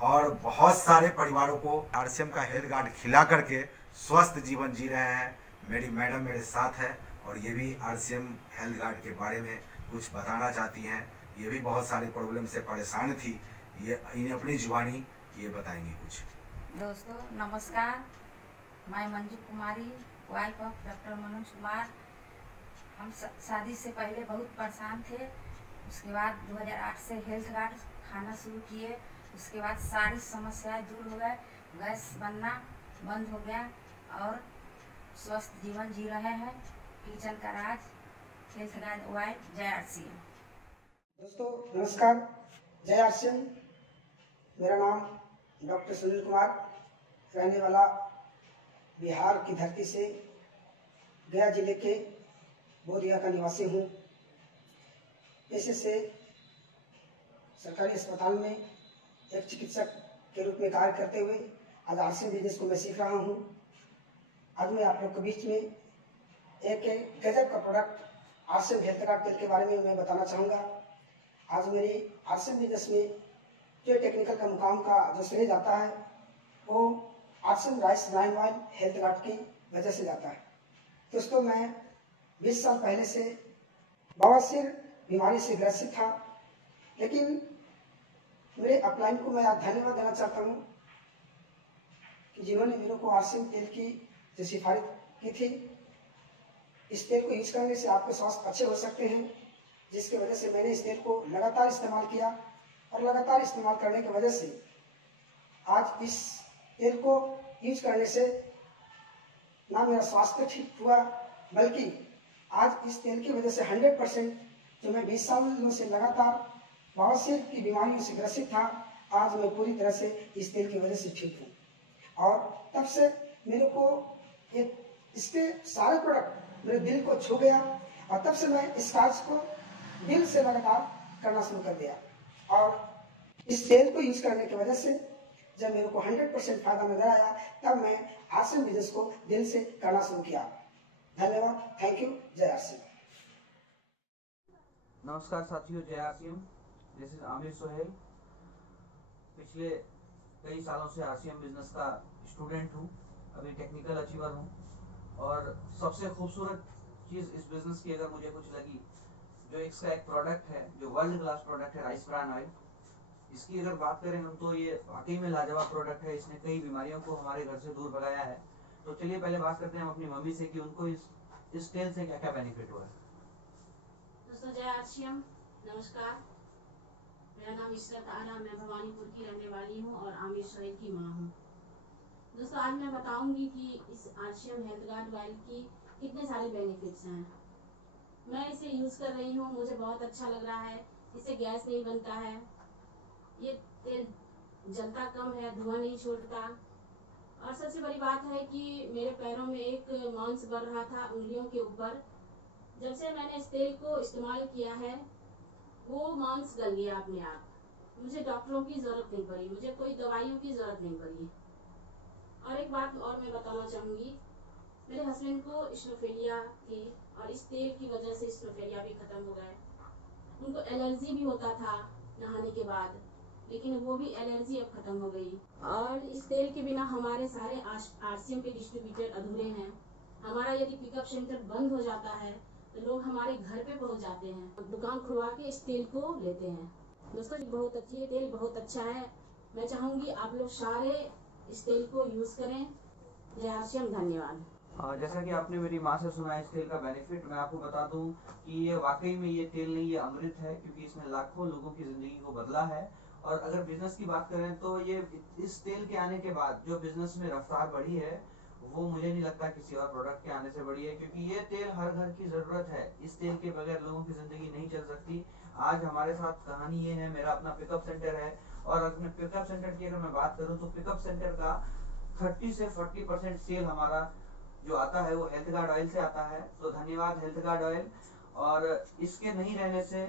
और बहुत सारे परिवारों को आरसीएम का हेल्थ गार्ड खिला करके स्वस्थ जीवन जी रहे हैं। मेरी मैडम मेरे साथ है और ये भी आरसीएम हेल्थ गार्ड के बारे में कुछ बताना चाहती हैं। ये भी बहुत सारी प्रॉब्लम से परेशान थी, ये इन्हें अपनी जुबानी ये बताएंगी कुछ। दोस्तों नमस्कार, मैं Manju Kumari, wife of doctor Manoj Kumar. हम शादी से पहले बहुत परेशान थे, उसके बाद 2008 से हेल्थ गार्ड खाना शुरू किए। उसके बाद सारी समस्याएं दूर हो गए, गैस बनना बंद हो गया और स्वस्थ जीवन जी रहे हैं। किचन का राज, हेल्थ गार्ड ऑयल, जय आरसीएम। दोस्तों नमस्कार, जय आरसीएम। मेरा नाम डॉक्टर सुनील कुमार, रहने वाला बिहार की धरती से गया जिले के बोरिया का निवासी हूँ। पेशे से सरकारी अस्पताल में एक चिकित्सक के रूप में कार्य करते हुए आज आरसीएम बिजनेस को मैं सीख रहा हूँ। आज मैं आप लोग के बीच में एक गजब का प्रोडक्ट आरसीएम हेल्थ गार्ड तेल के बारे में मैं बताना चाहूँगा। आज मेरी आरसीएम बिजनेस में जो टेक्निकल का मुकाम का जो श्रेय जाता है वो RCM rice bran oil health guard की वजह से जाता है। दोस्तों मैं 20 साल पहले से बवासीर बीमारी से ग्रसित था, लेकिन मेरे अपलाइन को मैं आज धन्यवाद देना चाहता हूँ कि जिन्होंने मेरे को आरसीएम तेल की जो सिफारिश की थी। इस तेल को यूज करने से आपके स्वास्थ्य अच्छे हो सकते हैं, जिसकी वजह से मैंने इस तेल को लगातार इस्तेमाल किया और लगातार इस्तेमाल करने की वजह से आज इस तेल को यूज करने से ना मेरा स्वास्थ्य ठीक हुआ, बल्कि आज इस तेल की वजह से 100% जो मैं 20 सालों से लगातार बवासीर की बीमारियों से ग्रसित था, आज मैं पूरी तरह से इस तेल की वजह से ठीक हूँ। और तब से मेरे को इसके सारे प्रोडक्ट मेरे दिल को छू गया और तब से मैं इस कार्य को दिल से लगातार करना शुरू कर दिया। और इस तेल को यूज करने की वजह से जब मेरे को 100% फायदा नजर आया, तब मैं आरसीएम बिजनेस को दिल से करना शुरू किया। धन्यवाद, थैंक यू, जय आरसीएम। नमस्कार साथियों, जय RCM. This is Aamir Sohail. पिछले कई सालों से आरसीएम बिजनेस का स्टूडेंट हूँ, अभी टेक्निकल अचीवर हूँ। और सबसे खूबसूरत चीज़ इस बिजनेस की अगर मुझे कुछ लगी, जो इसका एक प्रोडक्ट है, जो वर्ल्ड क्लास प्रोडक्ट है, राइस ब्रान ऑयल। इसकी अगर बात करें हम तो ये वाकई में लाजवाब प्रोडक्ट है। इसने कई बीमारियों को हमारे घर से दूर भगाया है। तो चलिए पहले बात करते हैं हम अपनी मम्मी से कि उनको इस तेल से क्या क्या बेनिफिट हुआ है। दोस्तों जय आरसीएम, नमस्कार। मेरा नाम इशरत आरा, मैं भवानीपुर की रहने वाली हूँ और आमिर सोहेल की माँ हूँ। दोस्तों आज मैं बताऊंगी कि इस आरसीएम हेल्थ गार्ड ऑयल की कितने सारे बेनिफिट्स हैं। मैं इसे यूज़ कर रही हूँ, मुझे बहुत अच्छा लग रहा है। इससे गैस नहीं बनता है, ये तेल जलता कम है, धुआं नहीं छोड़ता। और सबसे बड़ी बात है कि मेरे पैरों में एक मांस बढ़ रहा था उंगलियों के ऊपर। जब से मैंने इस तेल को इस्तेमाल किया है, वो मांस गल गया अपने आप। मुझे डॉक्टरों की ज़रूरत नहीं पड़ी, मुझे कोई दवाइयों की ज़रूरत नहीं पड़ी। और एक बात और मैं बताना चाहूँगी, मेरे हस्बैंड को स्नोफेलिया थी और इस तेल की वजह से स्नोफेलिया भी ख़त्म हो गए। उनको एलर्जी भी होता था नहाने के बाद, लेकिन वो भी एलर्जी अब खत्म हो गई। और इस तेल के बिना हमारे सारे आरसीएम के डिस्ट्रीब्यूटर अधूरे हैं। हमारा यदि पिकअप सेंटर बंद हो जाता है तो लोग हमारे घर पे पहुंच जाते हैं, दुकान खुलवा के इस तेल को लेते हैं। दोस्तों बहुत अच्छी है, तेल बहुत अच्छा है। मैं चाहूँगी आप लोग सारे इस तेल को यूज़ करें। जय आरसीएम, धन्यवाद। जैसा कि आपने मेरी माँ से सुना इस तेल का बेनिफिट, मैं आपको बता दूं कि ये वाकई में ये तेल नहीं, ये अमृत है, क्योंकि इसने लाखों लोगों की जिंदगी को बदला है। और अगर बिजनेस की बात करें तो ये इस तेल के आने के बाद जो बिजनेस में रफ्तार बढ़ी है, वो मुझे नहीं लगता किसी और प्रोडक्ट के आने से बढ़ी है, क्योंकि ये तेल हर घर की जरूरत है। इस तेल के बगैर लोगों की जिंदगी नहीं चल सकती। आज हमारे साथ कहानी ये है, मेरा अपना पिकअप सेंटर है और अपने पिकअप सेंटर की अगर मैं बात करूँ तो पिकअप सेंटर का 30 से 40% सेल हमारा जो आता है वो हेल्थ गार्ड ऑयल से आता है। तो धन्यवाद हेल्थ गार्ड ऑयल। और इसके नहीं रहने से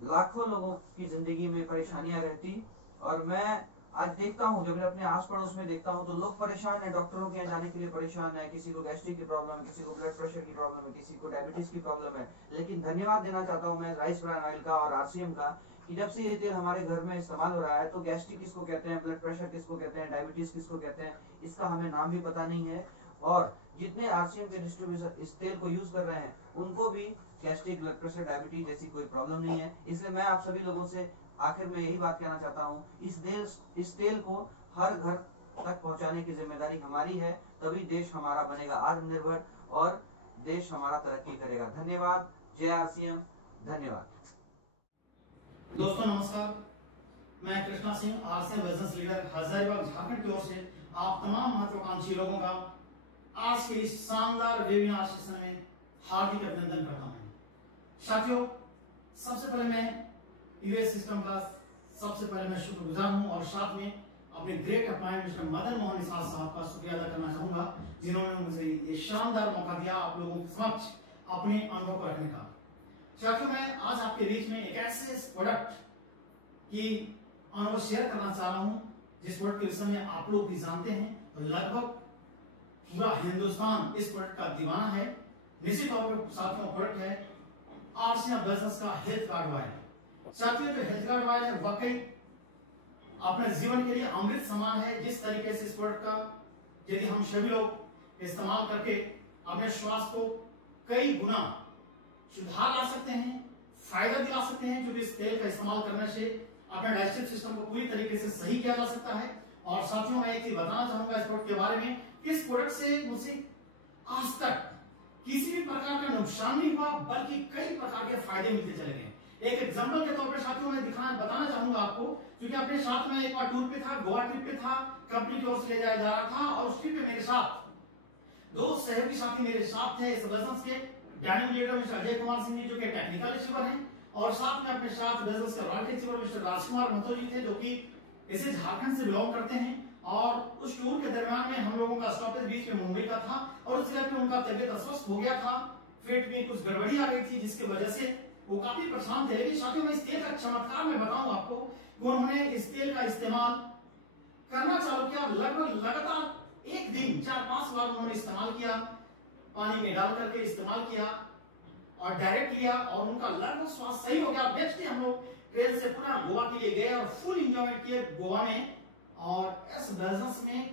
लाखों लोगों की जिंदगी में परेशानियां रहती। और मैं आज देखता हूँ, जब मैं अपने आस पड़ोस में देखता हूँ तो लोग परेशान है, डॉक्टरों के यहाँ जाने के लिए परेशान है। किसी को गैस्ट्रिक की प्रॉब्लम है, किसी को ब्लड प्रेशर की प्रॉब्लम है, किसी को डायबिटीज की प्रॉब्लम है। लेकिन धन्यवाद देना चाहता हूँ मैं राइस ब्रान ऑयल का और आरसीएम का, कि जब से ये तेल हमारे घर में इस्तेमाल हो रहा है तो गैस्ट्रिक किसको कहते हैं, ब्लड प्रेशर किसको कहते हैं, डायबिटीज किसको कहते हैं, इसका हमें नाम भी पता नहीं है। और जितने आरसीएम के डिस्ट्रीब्यूटर इस तेल को यूज कर रहे हैं, उनको भी गैस्ट्रिक, ब्लड प्रेशर, डायबिटीज जैसी कोई प्रॉब्लम नहीं है। इसलिए मैं आप सभी लोगों से आखिर में यही बात कहना चाहता हूँ, इस तेल को हर घर तक पहुँचाने की जिम्मेदारी हमारी है, तभी देश हमारा बनेगा आत्मनिर्भर और देश हमारा तरक्की करेगा। धन्यवाद, जय आरसीएम, धन्यवाद। दोस्तों नमस्कार, मैं Krishna Singh, RCM business leader Hazaribagh Jharkhand की ओर से आप तमाम महत्वाकांक्षी लोगों का आज के इस शानदार वेबिनार सेशन में हार्दिक अभिनंदन करता हूं। साथियों, सबसे पहले मैं यूएस सिस्टम का सबसे पहले मैं शुक्रगुजार हूं और साथ में अपने great appoint mister Madan Mohan Nishad साहब का शुक्रिया अदा करना चाहूंगा, जिन्होंने मुझे ये शानदार मौका दिया आप लोगों के समक्ष अपने अनुभव को रखने का। साथियों, मैं आज आपके बीच में एक ऐसे प्रोडक्ट की अनुभव शेयर करना चाह रहा हूं जिस प्रोडक्ट के विषय में आप लोग भी जानते हैं, तो लगभग पूरा हिंदुस्तान इस प्रोडक्ट का दीवाना है। निश्चित तौर पर साथियों प्रोडक्ट है आरसीएम बिजनेस का हेल्थ गार्ड ऑयल। साथियों, जो हेल्थ गार्ड ऑयल है वाकई अपने जीवन के लिए अमृत समान है। जिस तरीके से इस प्रोडक्ट का यदि हम सभी लोग इस्तेमाल करके अपने स्वास्थ्य को कई गुना सुधार ला सकते हैं, फायदा दिला सकते हैं, जो इस तेल का इस्तेमाल करने से अपने डाइजेस्टिव सिस्टम को पूरी तरीके से सही किया जा सकता है। और साथियों, मैं एक चीज बताना चाहूंगा इस प्रोडक्ट के बारे में, इस प्रोडक्ट से मुझे आज तक किसी भी प्रकार का नुकसान नहीं हुआ, बल्कि कई प्रकार के फायदे मिलते चले गए। एक एग्जांपल के तौर पे साथियों मैं बताना चाहूंगा आपको, क्योंकि अपने साथ में एक बार टूर पे था, गोवा ट्रिप पे था, कंपनी की ओर से ले जाया जा रहा था, और उस ट्रिप पे मेरे साथ दो सहयोगी साथी मेरे साथ थे इस बिजनेस के, dynamic leader mister Ajay Kumar Singh ji जो कि टेक्निकल रिसीवर हैं, और साथ में अपने साथ बिजनेस के रॉयल रिसीवर मिस्टर राजकुमार महतो जी थे, जो कि इसे झारखंड से बिलोंग करते हैं। और उस टूर के दरमियान में हम लोगों का स्टॉपेज बीच में मुंबई का था, और उस जगह पे उनका तबियत अस्वस्थ हो गया था, पेट में कुछ गड़बड़ी आ गई थी, जिसकी वजह से वो काफी परेशान थे। लेकिन साथियों मैं इस तेल का चमत्कार मैं बताऊं आपको, उन्होंने इस तेल का इस्तेमाल करना चालू किया, लगभग लगातार एक दिन 4-5 बार उन्होंने इस्तेमाल किया, पानी में डाल करके इस्तेमाल किया और डायरेक्ट लिया, और उनका लगभग स्वास्थ्य सही हो गया। नेक्स्ट डे हम लोग ट्रेन से पुनः गोवा के लिए गए और फुल एंजॉयमेंट किए गोवा में। और इस बिजनेस में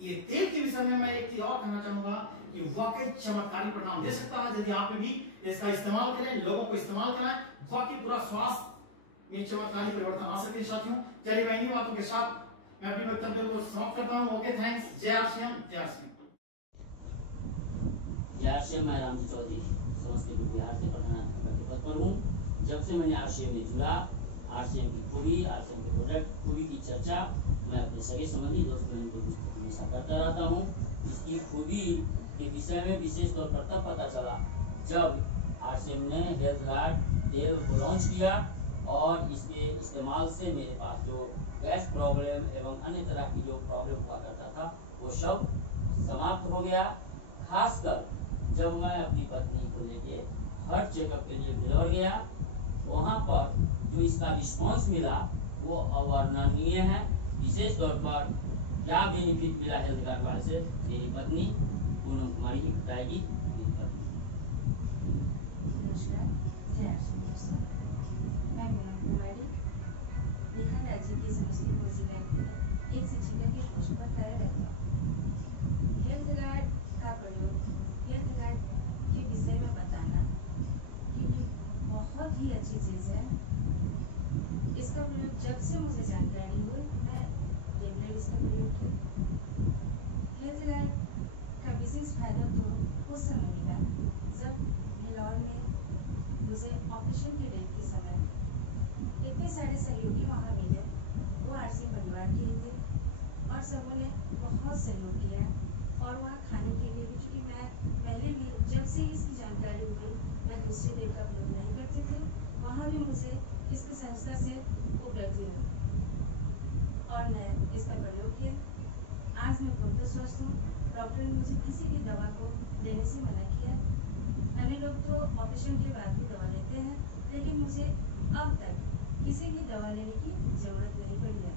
ये तेल के विषय में मैं एक चीज और कहना चाहूंगा कि वाकई चमत्कारी परिणाम दे सकता है यदि आप भी इसका इस्तेमाल करें, लोगों को इस्तेमाल कराएं, वाकई पूरा स्वास्थ्य में चमत्कारी परिवर्तन आ सकते हैं। साथियों चलिए मैं इन्हीं बातों के साथ मैं अपनी वक्तव्य को समाप्त करता हूं। Okay, thanks. जय आरसीएम। जय आरसीएम। जय आरसीएम। मैं रामजी चौधरी समस्तीपुर बिहार से प्रधानाध्यापक के पद पर हूँ। जब से मैंने आरसीएम में जुड़ा, आरसीएम की खूबी, आरसीएम के प्रोडक्ट खूबी की चर्चा मैं अपने सगे संबंधी दोस्तों को हमेशा करता रहता हूँ। इसकी खूबी के विषय में विशेष तौर पर तब पता चला जब आरसीएम ने हेल्थ गार्ड तेल को लॉन्च किया, और इसके इस्तेमाल से मेरे पास जो गैस प्रॉब्लम एवं अन्य तरह की जो प्रॉब्लम हुआ करता था वो सब समाप्त हो गया। खासकर जब मैं अपनी पत्नी को लेके हर चेकअप के लिए बिलौर गया, वहाँ पर जो इसका रिस्पॉन्स मिला वो अवर्णनीय है। विशेष तौर पर क्या बेनिफिट मिला हेल्थ गार्ड वाले से, मेरी पत्नी पूनम कुमारी ही बताएगी। नमस्कार, जय आरसीएम दोस्तों। मैं पूनम कुमारी बिहार राज्य के समस्तीपुर जिले में एक शिक्षिका के पोस्ट पर कार्यरत हूँ। हेल्थ गार्ड का प्रयोग, हेल्थ गार्ड के विषय में बताना क्योंकि बहुत ही अच्छी चीज़ है। इसका प्रयोग जब से मुझे जानकारी हुई मैं रेगुलर इसका प्रयोग किया। हेल्थ गार्ड का विशेष फायदा तो उस समय मिला जब बिलौर में मुझे ऑपरेशन के डेट के समय इतने सारे सहयोगी वहाँ मिले, वो आरसीएम परिवार के ही थे, और सबों ने बहुत सहयोग किया। और वहाँ खाने के लिए भी, क्योंकि मैं पहले भी जब से इसकी जानकारी हुई मैं दूसरे तेल का प्रयोग नहीं करती थी, वहाँ भी मुझे इसकी सहजता से उपलब्धि हुई और मैं इसका प्रयोग किया। आज मैं बहुत स्वस्थ हूँ। डॉक्टर ने मुझे किसी भी दवा को लेने से मना किया। अन्य लोग तो ऑपरेशन के बाद भी दवा लेते हैं, लेकिन मुझे अब तक किसी भी दवा लेने की जरूरत नहीं पड़ी है।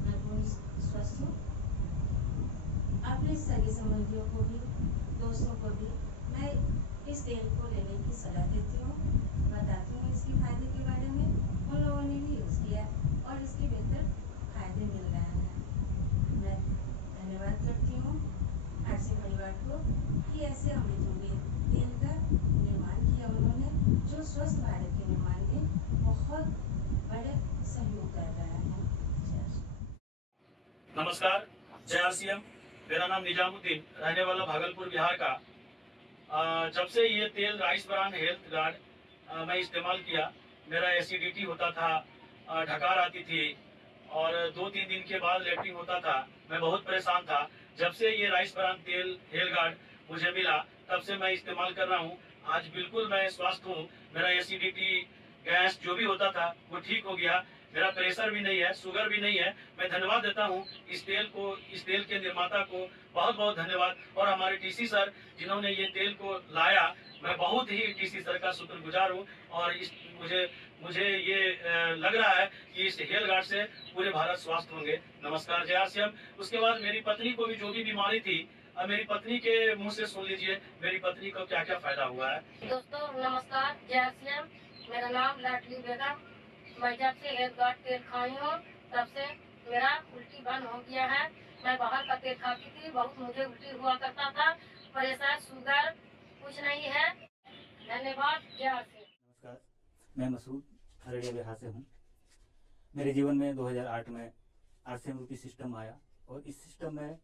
मैं बहुत स्वस्थ हूँ। अपने सगे संबंधियों को भी, दोस्तों को भी मैं इस तेल को लेने की सलाह देती हूँ, बताती हूँ इसके फायदे के बारे में। उन लोगों ने भी यूज़ किया और इसके बेहतर फायदे मिल रहे हैं। मैं धन्यवाद करती हूँ आरसीएम परिवार को कि ऐसे अमृतों तेल का निर्माण किया उन्होंने, जो स्वस्थ भारत के निर्माण में बहुत बड़े सहयोग कर रहा है। नमस्कार, जय आरसीएम। मेरा नाम निजामुद्दीन, रहने वाला भागलपुर बिहार का। जब से ये तेल राइस ब्रांड हेल्थ गार्ड मैं इस्तेमाल किया, मेरा एसिडिटी होता था, ढकार आती थी और 2-3 दिन के बाद लेटरिन होता था। मैं बहुत परेशान था। जब से ये राइस ब्रांड तेल हेल्थ गार्ड मुझे मिला, तब से मैं इस्तेमाल कर रहा हूँ। आज बिल्कुल मैं स्वस्थ हूँ। मेरा एसिडिटी, गैस जो भी होता था वो ठीक हो गया। मेरा प्रेशर भी नहीं है, शुगर भी नहीं है। मैं धन्यवाद देता हूँ इस तेल के निर्माता को बहुत बहुत धन्यवाद। और हमारे टीसी सर जिन्होंने ये तेल को लाया, मैं बहुत ही टीसी सर का शुक्रगुजार हूँ। और मुझे ये लग रहा है कि इस हेल्थ गार्ड से पूरे भारत स्वस्थ होंगे। नमस्कार, जय आरसीएम। उसके बाद मेरी पत्नी को भी जो भी बीमारी थी, अब मेरी पत्नी के मुँह से सुन लीजिए मेरी पत्नी को क्या क्या फायदा हुआ है। दोस्तों नमस्कार, जय आरसीएम। मेरा नाम लाडली बेगम। मैं जब से हेल्थ गार्ड तेल खाई हूँ तब से मेरा उल्टी बंद हो गया है। मैं बाहर का तेल खाती थी, बहुत मुझे उल्टी हुआ करता था। प्रेशर, शुगर कुछ नहीं है। धन्यवाद, जय आरसीएम। नमस्कार, मैं मसूद अररिया बिहार से हूँ। मेरे जीवन में 2008 में आरसीएम रूपी सिस्टम आया और इस सिस्टम में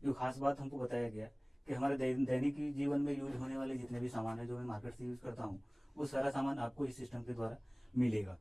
जो खास बात हमको बताया गया कि हमारे दैनिक जीवन में यूज होने वाले जितने भी सामान है जो मैं मार्केट से यूज़ करता हूँ वो सारा सामान आपको इस सिस्टम के द्वारा मिलेगा।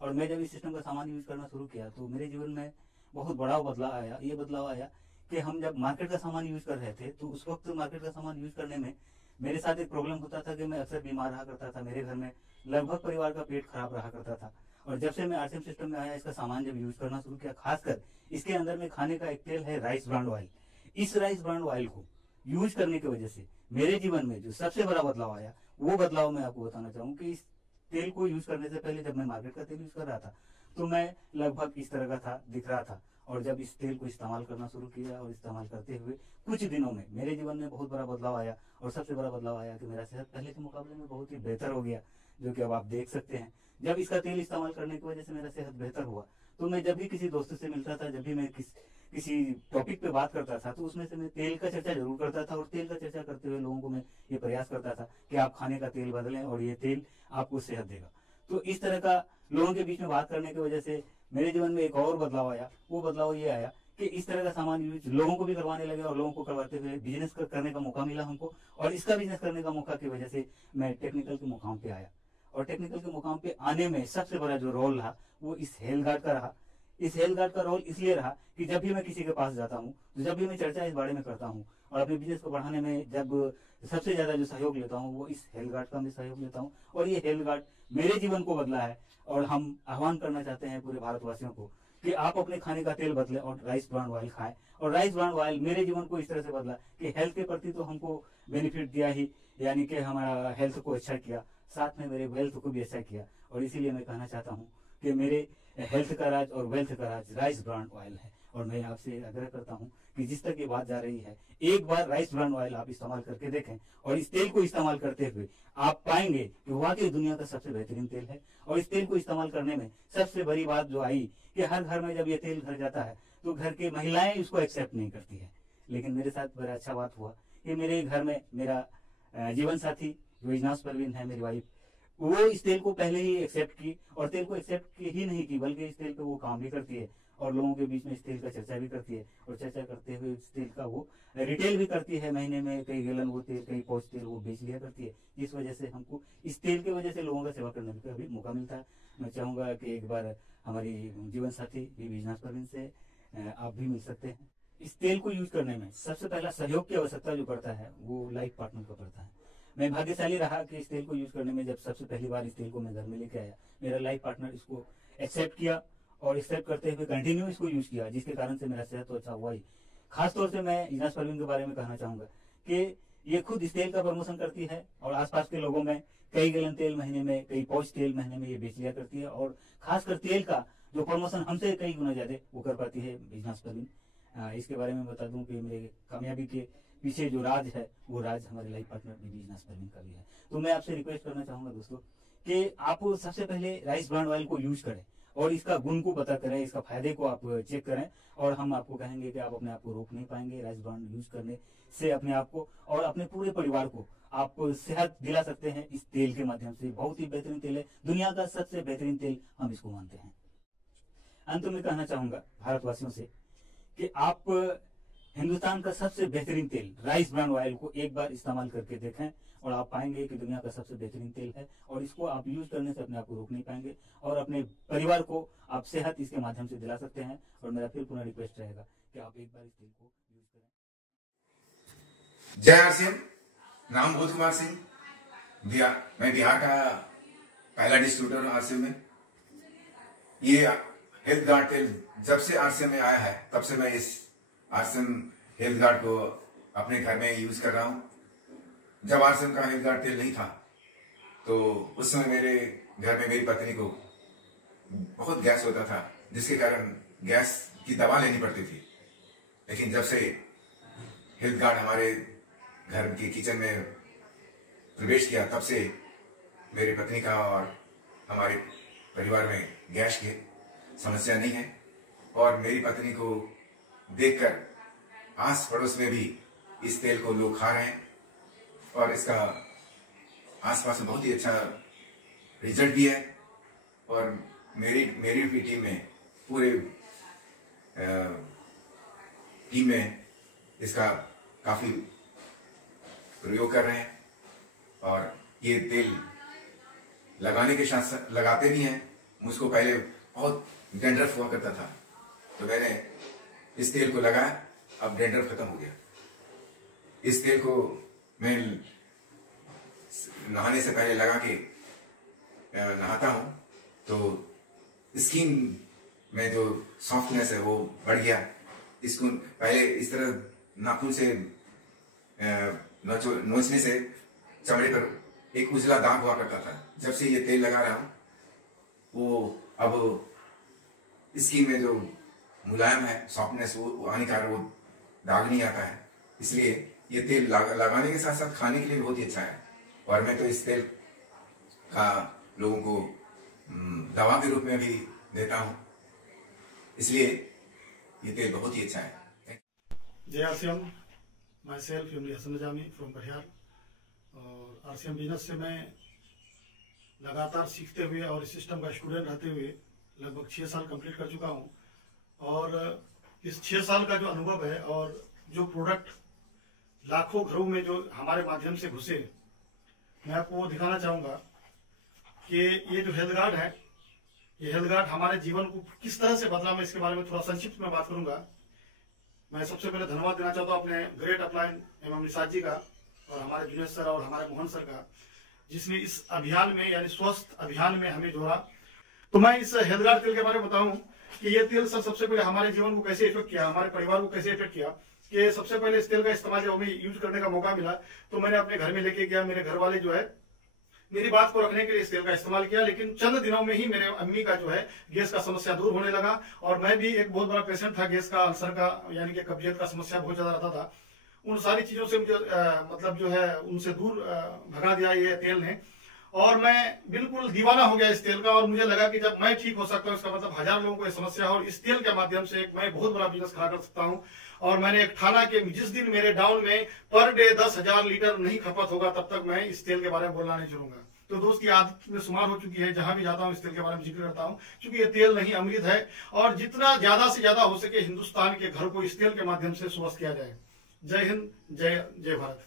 और मैं जब इस सिस्टम का सामान यूज करना शुरू किया तो मेरे जीवन में बहुत बड़ा बदलाव आया। ये बदलाव आया कि हम जब मार्केट का सामान यूज कर रहे थे तो उस वक्त मार्केट का सामान यूज करने में मेरे साथ एक प्रॉब्लम होता था कि मैं अक्सर बीमार रहा करता था। मेरे घर में लगभग परिवार का पेट खराब रहा करता था। और जब से मैं आरसीएम सिस्टम में आया, इसका सामान जब यूज करना शुरू किया, खासकर इसके अंदर में खाने का एक तेल है राइस ब्रांड ऑयल। इस राइस ब्रांड ऑयल को यूज करने की वजह से मेरे जीवन में जो सबसे बड़ा बदलाव आया, वो बदलाव मैं आपको बताना चाहूँ कि इस तेल को यूज करने से पहले जब मैं मार्केट का तेल यूज कर रहा था तो मैं लगभग इस तरह का था, दिख रहा था। और जब इस तेल को इस्तेमाल करना शुरू किया और इस्तेमाल करते हुए कुछ दिनों में मेरे जीवन में बहुत बड़ा बदलाव आया। और सबसे बड़ा बदलाव आया कि मेरा सेहत पहले के मुकाबले में बहुत ही बेहतर हो गया, जो कि अब आप देख सकते हैं। जब इसका तेल इस्तेमाल करने की वजह से मेरा सेहत बेहतर हुआ तो मैं जब भी किसी दोस्त से मिलता था, जब भी मैं किसी टॉपिक पे बात करता था तो उसमें से मैं तेल का चर्चा जरूर करता था। और तेल का चर्चा करते हुए लोगों को मैं ये प्रयास करता था कि आप खाने का तेल बदलें और ये तेल आपको सेहत देगा। तो इस तरह का लोगों के बीच में बात करने की वजह से मेरे जीवन में एक और बदलाव आया। वो बदलाव ये आया कि इस तरह का सामान यूज लोगों को भी करवाने लगे और लोगों को करवाते हुए बिजनेस करने का मौका मिला हमको। और इसका बिजनेस करने का मौका की वजह से मैं टेक्निकल के मुकाम पे आया। और टेक्निकल के मुकाम पे आने में सबसे बड़ा जो रोल रहा वो इस हेल्थ गार्ड का रहा। इस हेल्थ गार्ड का रोल इसलिए रहा कि जब भी मैं किसी के पास जाता हूँ, तो जब भी मैं चर्चा इस बारे में करता हूँ और अपने बिजनेस को बढ़ाने में जब सबसे ज्यादा जो सहयोग लेता हूँ वो इस हेल्थ गार्ड का मैं सहयोग लेता हूँ। और ये हेल्थ गार्ड मेरे जीवन को बदला है। और हम आह्वान करना चाहते हैं पूरे भारतवासियों को कि आप अपने खाने का तेल बदलें और राइस ब्रांड ऑयल खाएं। और राइस ब्रांड ऑयल मेरे जीवन को इस तरह से बदला कि हेल्थ के प्रति तो हमको बेनिफिट दिया ही, यानी कि हमारा हेल्थ को अच्छा किया, साथ में मेरे वेल्थ को भी अच्छा किया। और इसीलिए मैं कहना चाहता हूँ कि मेरे हेल्थ का राज और वेल्थ का राज राइस ब्रांड ऑयल है। और मैं आपसे आग्रह करता हूँ कि जिस तक ये बात जा रही है, एक बार राइस ब्रांड ऑयल आप इस्तेमाल करके देखें। और इस तेल को इस्तेमाल करते हुए आप पाएंगे कि वाकई दुनिया का सबसे बेहतरीन तेल है। और इस तेल को इस्तेमाल करने में सबसे बड़ी बात जो आई कि हर घर में जब ये तेल घर जाता है तो घर की महिलाएं इसको एक्सेप्ट नहीं करती है। लेकिन मेरे साथ बड़ा अच्छा बात हुआ कि मेरे घर में मेरा जीवन साथी जो इजनास परवीन है, मेरी वाइफ, वो इस तेल को पहले ही एक्सेप्ट की। और तेल को एक्सेप्ट ही नहीं की बल्कि इस तेल पे वो काम भी करती है और लोगों के बीच में इस तेल का चर्चा भी करती है। और चर्चा करते हुए इस तेल का वो रिटेल भी करती है। महीने में कई गैलन वो तेल, कई पाउच तेल वो बेच लिया करती है। जिस वजह से हमको इस तेल की वजह से लोगों का सेवा करने का भी मौका मिलता है। मैं चाहूंगा कि एक बार हमारी जीवन साथी इजनास परवीन से आप भी मिल सकते हैं। इस तेल को यूज करने में सबसे पहला सहयोग की आवश्यकता जो पड़ता है वो लाइफ पार्टनर को पड़ता है। मैं भाग्यशाली रहा कि इस तेल को यूज करने में जब सबसे पहली बार इस तेल को मैं घर में लेके आया, मेरा लाइफ पार्टनर इसको एक्सेप्ट किया और एक्सेप्ट करते हुए कंटिन्यू इसको यूज किया, जिसके कारण से मेरा सेहत तो अच्छा हुआ ही। खासतौर से मैं इजनास परवीन के बारे में कहना चाहूंगा कि ये खुद इस तेल का प्रमोशन करती है और आसपास के लोगों में कई गैलन तेल महीने में, कई पाउच तेल महीने में ये बेच लिया करती है। और खासकर तेल का जो प्रमोशन हमसे कई गुना ज्यादा वो कर पाती है इजनास परवीन। इसके बारे में बता दूं कि मेरे कामयाबी के पीछे जो राज है वो राज हमारे लाइफ पार्टनर इजनास परवीन का भी है। तो मैं आपसे रिक्वेस्ट करना चाहूंगा दोस्तों कि आप सबसे पहले राइस ब्रांड ऑयल को यूज करें और इसका गुण को पता करें, इसका फायदे को आप चेक करें। और हम आपको कहेंगे कि आप अपने आप को रोक नहीं पाएंगे। राइस ब्रांड यूज करने से अपने आप को और अपने पूरे परिवार को आप सेहत दिला सकते हैं इस तेल के माध्यम से। बहुत ही बेहतरीन तेल है, दुनिया का सबसे बेहतरीन तेल हम इसको मानते हैं। अंत में कहना चाहूंगा भारतवासियों से कि आप हिंदुस्तान का सबसे बेहतरीन तेल राइस ब्रांड ऑयल को एक बार इस्तेमाल करके देखें और आप पाएंगे कि दुनिया का सबसे बेहतरीन तेल है। और इसको आप यूज करने से अपने आप को रोक नहीं पाएंगे और अपने परिवार को आप सेहत इसके माध्यम से दिला सकते हैं। और मेरा फिर पुनः रिक्वेस्ट रहेगा कि आप एक बार इस तेल को यूज करें। जय आरसीएम, नाम बोध कुमार सिंह, मैं बिहार का पहला डिस्ट्रीब्यूटर हूँ आरसीएम में। ये हेल्थ गार्ड तेल जब से आरसीएम में आया है तब से मैं इस आरसीएम हेल्थ गार्ड को अपने घर में यूज कर रहा हूँ। जब आरसीएम का हेल्थ गार्ड तेल नहीं था तो उस समय मेरे घर में मेरी पत्नी को बहुत गैस होता था, जिसके कारण गैस की दवा लेनी पड़ती थी। लेकिन जब से हेल्थ गार्ड हमारे घर के किचन में प्रवेश किया तब से मेरी पत्नी का और हमारे परिवार में गैस की समस्या नहीं है। और मेरी पत्नी को देखकर आस पड़ोस में भी इस तेल को लोग खा रहे हैं और इसका आसपास में बहुत ही अच्छा रिजल्ट भी है। और मेरी भी टीम में, पूरे टीम में इसका काफी प्रयोग कर रहे हैं। और ये तेल लगाने के साथ लगाते नहीं है। मुझको पहले बहुत डैंड्रफ हुआ करता था, तो मैंने इस तेल को लगाया, अब डैंड्रफ खत्म हो गया। इस तेल को मैं नहाने से पहले लगा के नहाता हूँ, तो स्किन में जो सॉफ्टनेस है वो बढ़ गया। इसको पहले इस तरह नाखून से नोचने से चमड़े पर एक उजला दाग हुआ करता था। जब से ये तेल लगा रहा हूँ, वो अब स्किन में जो मुलायम है, सॉफ्टनेस वो आने का वो दाग नहीं आता है। इसलिए ये तेल लगाने के साथ साथ खाने के लिए बहुत ही अच्छा है। और मैं तो इस तेल का लोगों को दवा के रूप में भी देता हूँ, इसलिए ये तेल बहुत ही अच्छा है। जय RCM, my self MD Hasan Nizami from Katihar. और आरसीएम बिजनेस से मैं लगातार सीखते हुए और इस सिस्टम का स्टूडेंट रहते हुए लगभग 6 साल कंप्लीट कर चुका हूँ। और इस 6 साल का जो अनुभव है और जो प्रोडक्ट लाखों घरों में जो हमारे माध्यम से घुसे, मैं आपको दिखाना चाहूँगा कि ये जो हेल्थ गार्ड है, ये हेल्थ गार्ड हमारे जीवन को किस तरह से बदला। मैं इसके बारे में थोड़ा संक्षिप्त में बात करूंगा। मैं सबसे पहले धन्यवाद देना चाहता हूँ अपने ग्रेट अपलाइन एवं निषाद जी का और हमारे जुनेद सर और हमारे मोहन सर का, जिसने इस अभियान में यानी स्वस्थ अभियान में हमें जोड़ा। तो मैं इस हेल्थ गार्ड तेल के बारे में बताऊं कि ये तेल सर सबसे पहले हमारे जीवन को कैसे इफेक्ट किया, हमारे परिवार को कैसे इफेक्ट किया। कि सबसे पहले इस तेल का इस्तेमाल जब हमें यूज करने का मौका मिला तो मैंने अपने घर में लेके गया। मेरे घर वाले जो है मेरी बात को रखने के लिए इस तेल का इस्तेमाल किया, लेकिन चंद दिनों में ही मेरे अम्मी का जो है गैस का समस्या दूर होने लगा। और मैं भी एक बहुत बड़ा पेशेंट था, गैस का, अल्सर का, यानी कि कब्जियत का समस्या बहुत ज्यादा रहता था। उन सारी चीजों से मुझे मतलब जो है उनसे दूर भगा दिया ये तेल ने। और मैं बिल्कुल दीवाना हो गया इस तेल का। और मुझे लगा कि जब मैं ठीक हो सकता हूँ, इसका मतलब 1000 लोगों को ये समस्या है और इस तेल के माध्यम से मैं बहुत बड़ा बिजनेस खड़ा कर सकता हूँ। और मैंने एक ठाना कि जिस दिन मेरे डाउन में पर डे 10,000 लीटर नहीं खपत होगा, तब तक मैं इस तेल के बारे में बोलना नहीं छोड़ूंगा। तो दोस्त की आदत में शुमार हो चुकी है, जहां भी जाता हूं इस तेल के बारे में जिक्र करता हूं, क्योंकि ये तेल नहीं अमृत है। और जितना ज्यादा से ज्यादा हो सके हिंदुस्तान के घर को इस तेल के माध्यम से स्वस्थ किया जाए। जय हिंद, जय भारत।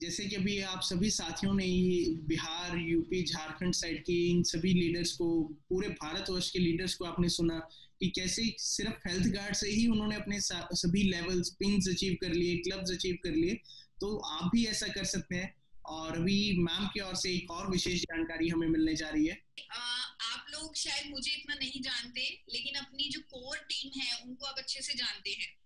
जैसे कि अभी आप सभी साथियों ने ये बिहार, यूपी, झारखंड साइड के इन सभी लीडर्स को, पूरे भारतवर्ष के लीडर्स को आपने सुना कि कैसे सिर्फ हेल्थ गार्ड से ही उन्होंने अपने सभी लेवल्स, पिंस अचीव कर लिए, क्लब्स अचीव कर लिए। तो आप भी ऐसा कर सकते हैं। और अभी मैम की ओर से एक और विशेष जानकारी हमें मिलने जा रही है। आप लोग शायद मुझे इतना नहीं जानते, लेकिन अपनी जो कोर टीम है उनको आप अच्छे से जानते हैं।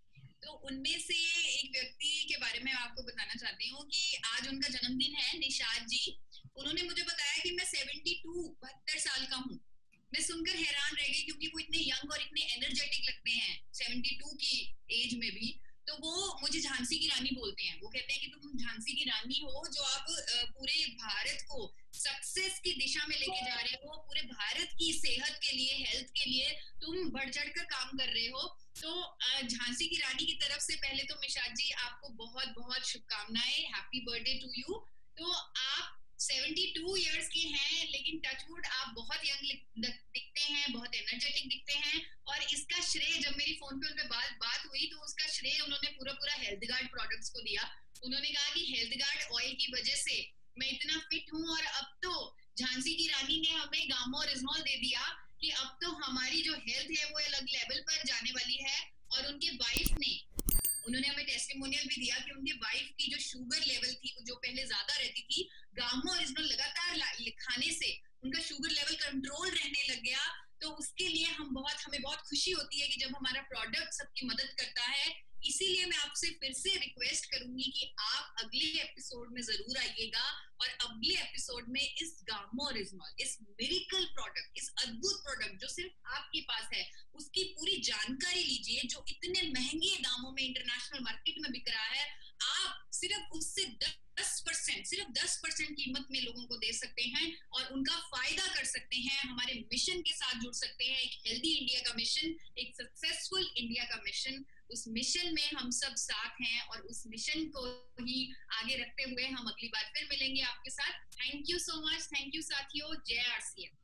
तो उनमें से एक व्यक्ति के बारे में आपको बताना चाहती हूँ कि आज उनका जन्मदिन है, निषाद जी। उन्होंने मुझे बताया कि मैं 72 साल का हूँ। मैं सुनकर हैरान रह गई, क्योंकि वो इतने यंग और इतने एनर्जेटिक लगते हैं 72 की एज में भी। तो वो मुझे झांसी की रानी बोलते हैं। वो कहते हैं कि तुम झांसी की रानी हो, जो आप पूरे भारत को सक्सेस की दिशा में लेके जा रहे हो। पूरे भारत की सेहत के लिए, हेल्थ के लिए तुम बढ़ चढ़ कर काम कर रहे हो। तो झांसी की रानी की तरफ से पहले तो निषाद जी आपको बहुत बहुत शुभकामनाएं, हैप्पी बर्थडे टू यू। तो आप 72 इयर्स के हैं, लेकिन टचवुड आप बहुत यंग दिखते हैं, बहुत एनर्जेटिक दिखते हैं। और इसका श्रेय, जब मेरी फोन पे उनसे बात हुई तो उसका श्रेय उन्होंने पूरा हेल्थ गार्ड प्रोडक्ट्स को दिया। उन्होंने कहा कि हेल्थ गार्ड ऑयल की वजह से मैं इतना फिट हूँ। और अब तो झांसी की रानी ने हमें गामा ओरिजिनल दे दिया कि अब तो हमारी जो हेल्थ है वो अलग लेवल पर जाने वाली है। और उनके वाइफ ने, उन्होंने हमें टेस्टिमोनियल भी दिया कि उनके वाइफ की जो शुगर लेवल थी, जो पहले ज्यादा रहती थी, गामा ओरिजिनल लगातार खाने से उनका शुगर लेवल कंट्रोल रहने लग गया। तो उसके लिए हमें बहुत खुशी होती है कि जब हमारा प्रोडक्ट सबकी मदद करता है। इसीलिए मैं आपसे फिर से रिक्वेस्ट करूंगी कि आप अगले एपिसोड में जरूर आइएगा और अगले एपिसोड में इस गामा ओरिजिनल, इस मिरेकल प्रोडक्ट, इस अद्भुत प्रोडक्ट जो सिर्फ आपके पास है, उसकी पूरी जानकारी लीजिए, जो इतने महंगे दामों में इंटरनेशनल मार्केट में बिक रहा है। आप सिर्फ उससे 10% कीमत में लोगों को दे सकते हैं और उनका फायदा कर सकते हैं। हमारे मिशन के साथ जुड़ सकते हैं, एक हेल्दी इंडिया का मिशन, एक सक्सेसफुल इंडिया का मिशन। उस मिशन में हम सब साथ हैं और उस मिशन को ही आगे रखते हुए हम अगली बार फिर मिलेंगे आपके साथ। Thank you so much. Thank you साथियों। जय आरसीएम।